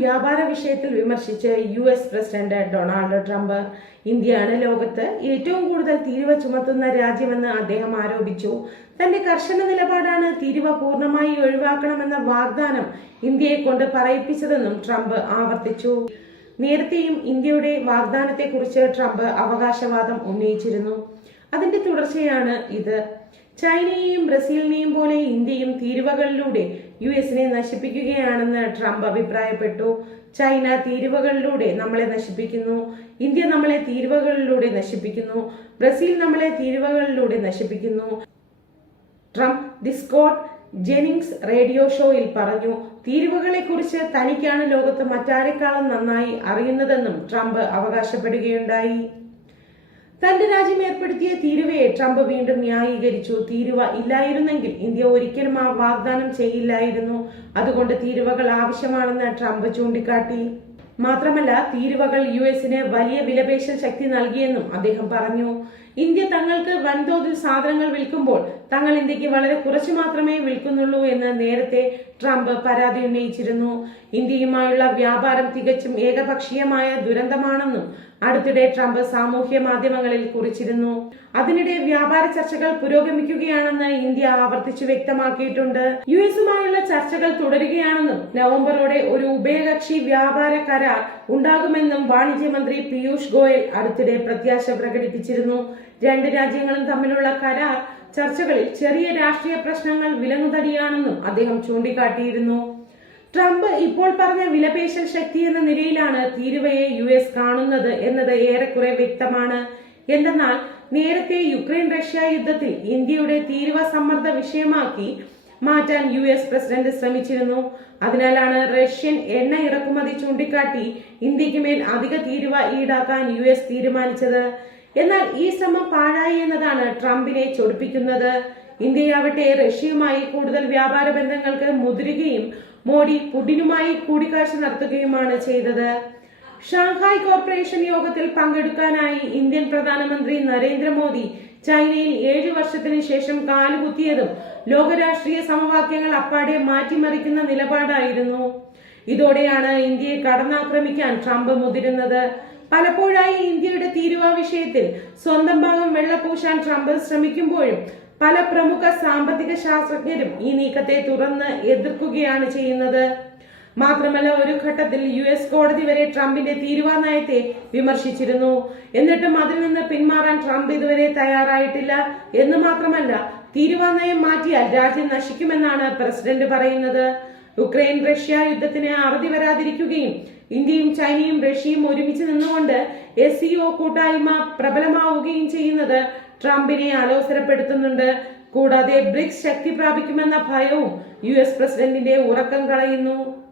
വ്യാപാര വിഷയത്തിൽ വിമർശിച്ച് U S president Donald Trump ഇന്ത്യയാണ് ലോകത്ത് ഏറ്റവും കൂടുതൽ തീരുവ ചുമത്തുന്ന രാജ്യമെന്ന് അദ്ദേഹം ആരോപിച്ചു. തന്റെ കർശന നിലപാടാണ് തീരുവ പൂർണമായി ഒഴിവാക്കണമെന്ന വാഗ്ദാനം ഇന്ത്യയെ കൊണ്ട് പറയിപ്പിച്ചതെന്നും ട്രംപ് ആവർത്തിച്ചു. നേരത്തെയും ഇന്ത്യയുടെ വാഗ്ദാനത്തെക്കുറിച്ച് ട്രംപ് അവകാശവാദം ഉന്നയിച്ചിരുന്നു. അതിന്റെ തുടർച്ചയാണ് ഇത്. ചൈനയെയും ബ്രസീലിനെയും പോലെ ഇന്ത്യയും തീരുവകളിലൂടെ യു എസിനെ നശിപ്പിക്കുകയാണെന്ന് ട്രംപ് അഭിപ്രായപ്പെട്ടു. ചൈന തീരുവകളിലൂടെ നമ്മളെ നശിപ്പിക്കുന്നു. ഇന്ത്യ നമ്മളെ തീരുവകളിലൂടെ നശിപ്പിക്കുന്നു. ബ്രസീൽ നമ്മളെ തീരുവകളിലൂടെ നശിപ്പിക്കുന്നു. ട്രംപ് ഡിസ്കോട്ട് ജെനിങ്സ് റേഡിയോ ഷോയിൽ പറഞ്ഞു തീരുവകളെ കുറിച്ച് തനിക്കാണ് ലോകത്ത് മറ്റാരെക്കാളും നന്നായി അറിയുന്നതെന്നും ട്രംപ് അവകാശപ്പെടുകയുണ്ടായി. തന്റെ രാജ്യം ഏർപ്പെടുത്തിയ തീരുവയെ ട്രംപ് വീണ്ടും ന്യായീകരിച്ചു. തീരുവ ഇല്ലായിരുന്നെങ്കിൽ ഇന്ത്യ ഒരിക്കലും ആ വാഗ്ദാനം ചെയ്യില്ലായിരുന്നു. അതുകൊണ്ട് തീരുവകൾ ആവശ്യമാണെന്ന് ട്രംപ് ചൂണ്ടിക്കാട്ടി. മാത്രമല്ല തീരുവകൾ യു എസിന് വലിയ വിലപേശൽ ശക്തി നൽകിയെന്നും അദ്ദേഹം പറഞ്ഞു. ഇന്ത്യ തങ്ങൾക്ക് വൻതോതിൽ സാധനങ്ങൾ വിൽക്കുമ്പോൾ തങ്ങൾ ഇന്ത്യയ്ക്ക് വളരെ കുറച്ചു മാത്രമേ വിൽക്കുന്നുള്ളൂ എന്ന് നേരത്തെ ട്രംപ് പരാതി ഉന്നയിച്ചിരുന്നു. ഇന്ത്യയുമായുള്ള വ്യാപാരം തികച്ചും ഏകപക്ഷീയമായ ദുരന്തമാണെന്നും അടുത്തിടെ ട്രംപ് സാമൂഹ്യ മാധ്യമങ്ങളിൽ കുറിച്ചിരുന്നു. അതിനിടെ വ്യാപാര ചർച്ചകൾ പുരോഗമിക്കുകയാണെന്ന് ഇന്ത്യ ആവർത്തിച്ചു വ്യക്തമാക്കിയിട്ടുണ്ട്. യു എസുമായുള്ള ചർച്ചകൾ തുടരുകയാണെന്നും നവംബറോടെ ഒരു ഉഭയകക്ഷി വ്യാപാര കരാർ ഉണ്ടാകുമെന്നും വാണിജ്യമന്ത്രി പീയൂഷ് ഗോയൽ അടുത്തിടെ പ്രത്യാശ പ്രകടിപ്പിച്ചിരുന്നു. രണ്ട് രാജ്യങ്ങളും തമ്മിലുള്ള കരാർ ചർച്ചകളിൽ ചെറിയ രാഷ്ട്രീയ പ്രശ്നങ്ങൾ വിലങ്ങുതടിയാണെന്നും അദ്ദേഹം ചൂണ്ടിക്കാട്ടിയിരുന്നു. ട്രംപ് ഇപ്പോൾ പറഞ്ഞ വിലപേശൽ ശക്തി എന്ന നിലയിലാണ് തീരുവയെ യു എസ് കാണുന്നത് എന്നത് ഏറെക്കുറെ വ്യക്തമാണ്. എന്തെന്നാൽ നേരത്തെ യുക്രൈൻ റഷ്യ യുദ്ധത്തിൽ ഇന്ത്യയുടെ തീരുവ സമ്മർദ്ദ വിഷയമാക്കി മാറ്റാൻ യു എസ് പ്രസിഡന്റ് ശ്രമിച്ചിരുന്നു. അതിനാലാണ് റഷ്യൻ എണ്ണ ഇറക്കുമതി ചൂണ്ടിക്കാട്ടി ഇന്ത്യയ്ക്ക് മേൽ അധിക തീരുവ ഈടാക്കാൻ യു എസ് തീരുമാനിച്ചത്. എന്നാൽ ഈ ശ്രമം പാഴായി എന്നതാണ് ട്രംപിനെ ചൊടിപ്പിക്കുന്നത്. ഇന്ത്യയാവട്ടെ റഷ്യയുമായി കൂടുതൽ വ്യാപാര ബന്ധങ്ങൾക്ക് മുതിരുകയും മോഡി പുടിനുമായി കൂടിക്കാഴ്ച നടത്തുകയുമാണ് ചെയ്തത്. ഷാങ്ഹായ് കോർപ്പറേഷൻ യോഗത്തിൽ പങ്കെടുക്കാനായി ഇന്ത്യൻ പ്രധാനമന്ത്രി നരേന്ദ്രമോദി ചൈനയിൽ ഏഴു വർഷത്തിന് ശേഷം കാലുകുത്തിയതും ലോകരാഷ്ട്രീയ സമവാക്യങ്ങൾ അപ്പാടെ മാറ്റിമറിക്കുന്ന നിലപാടായിരുന്നു. ഇതോടെയാണ് ഇന്ത്യയെ കടന്നാക്രമിക്കാൻ ട്രംപ് മുതിരുന്നത്. പലപ്പോഴായി ഇന്ത്യയുടെ തീരുവ വിഷയത്തിൽ സ്വന്തം ഭാഗം വെള്ളപൂശാൻ ട്രംപ് ശ്രമിക്കുമ്പോഴും പല പ്രമുഖ സാമ്പത്തിക ശാസ്ത്രജ്ഞരും ഈ നീക്കത്തെ തുറന്ന് എതിർക്കുകയാണ് ചെയ്യുന്നത്. മാത്രമല്ല ഒരു ഘട്ടത്തിൽ യു എസ് കോടതി വരെ ട്രംപിന്റെ തീരുവ നയത്തെ വിമർശിച്ചിരുന്നു. എന്നിട്ടും അതിൽ നിന്ന് പിന്മാറാൻ ട്രംപ് ഇതുവരെ തയ്യാറായിട്ടില്ല. എന്ന് മാത്രമല്ല തീരുവ നയം മാറ്റിയാൽ രാജ്യം നശിക്കുമെന്നാണ് പ്രസിഡന്റ് പറയുന്നത്. ഉക്രൈൻ റഷ്യ യുദ്ധത്തിന് അറുതി വരാതിരിക്കുകയും ഇന്ത്യയും ചൈനയും റഷ്യയും ഒരുമിച്ച് നിന്നുകൊണ്ട് എസ് സി ഒ കൂട്ടായ്മ പ്രബലമാവുകയും ചെയ്യുന്നത് ട്രംപിനെ അലോസരപ്പെടുത്തുന്നുണ്ട്. കൂടാതെ ബ്രിക്സ് ശക്തി പ്രാപിക്കുമെന്ന ഭയവും യു എസ് പ്രസിഡന്റിന്റെ ഉറക്കം കളയുന്നു.